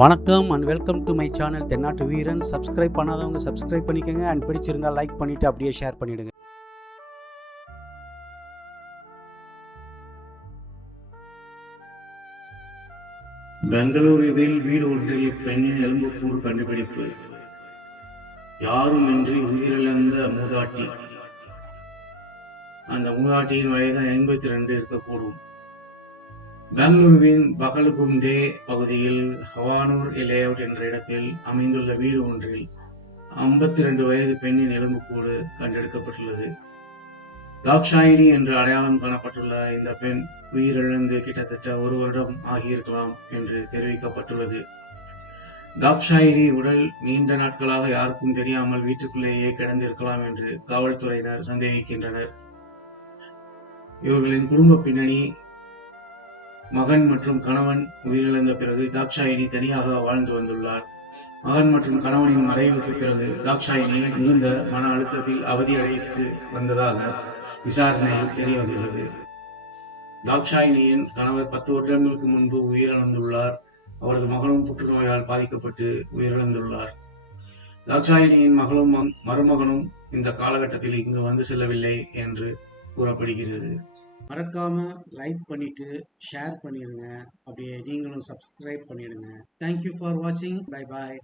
வணக்கம் and welcome to my channel தென்னாட்டு வீரன். சப்ஸ்கிரைப் பண்ணாதவங்க சப்ஸ்கிரைப் பண்ணிக்கோங்க அண்ட் பிடிச்சிருந்தா லைக் பண்ணிவிட்டு அப்படியே ஷேர் பண்ணிவிடுங்க. பெங்களூருவில் வீடு ஒன்றில் பெண்ணின் எலும்புக்கூடு கண்டுபிடிப்பு. யாருமின்றி உயிரிழந்த மூதாட்டி. அந்த மூதாட்டியின் வயது 82 இருக்கக்கூடும். பெங்களூருவின் பகல்குண்டே பகுதியில் ஹவானூர் லேஅவுட் என்ற இடத்தில் அமைந்துள்ள வீடு ஒன்றில் 52 வயது பெண்ணின் எலும்புக்கூடு கண்டெடுக்கப்பட்டுள்ளது. தாக்ஷாயினி என்று அடையாளம் காணப்பட்டுள்ள இந்த பெண் உயிரிழந்து கிட்டத்தட்ட 1 வருடம் ஆகியிருக்கலாம் என்று தெரிவிக்கப்பட்டுள்ளது. தாக்ஷாயினி உடல் நீண்ட நாட்களாக யாருக்கும் தெரியாமல் வீட்டுக்குள்ளேயே கிடந்திருக்கலாம் என்று காவல்துறையினர் சந்தேகிக்கின்றனர். இவர்களின் குடும்ப பின்னணி: மகன் மற்றும் கணவன் உயிரிழந்த பிறகு தாக்ஷாயினி தனியாக வாழ்ந்து வந்துள்ளார். மகன் மற்றும் கணவனின் மறைவுக்கு பிறகு தாக்ஷாயினி மிகுந்த மன அழுத்தத்தில் அவதியடைந்து வந்ததாக விசாரணையில் தெரிய வந்துள்ளது. தாக்ஷாயினியின் கணவர் 10 வருடங்களுக்கு முன்பு உயிரிழந்துள்ளார். அவரது மகனும் புற்றுநோயால் பாதிக்கப்பட்டு உயிரிழந்துள்ளார். தாக்ஷாயினியின் மகளும் மருமகனும் இந்த காலகட்டத்தில் இங்கு வந்து செல்லவில்லை என்று கூறப்படுகிறது. மறக்காம லைக் பண்ணிட்டு ஷேர் பண்ணிடுங்க. அப்படியே நீங்களும் சப்ஸ்கிரைப் பண்ணிடுங்க. தேங்க்யூ ஃபார் வாட்சிங். Bye bye.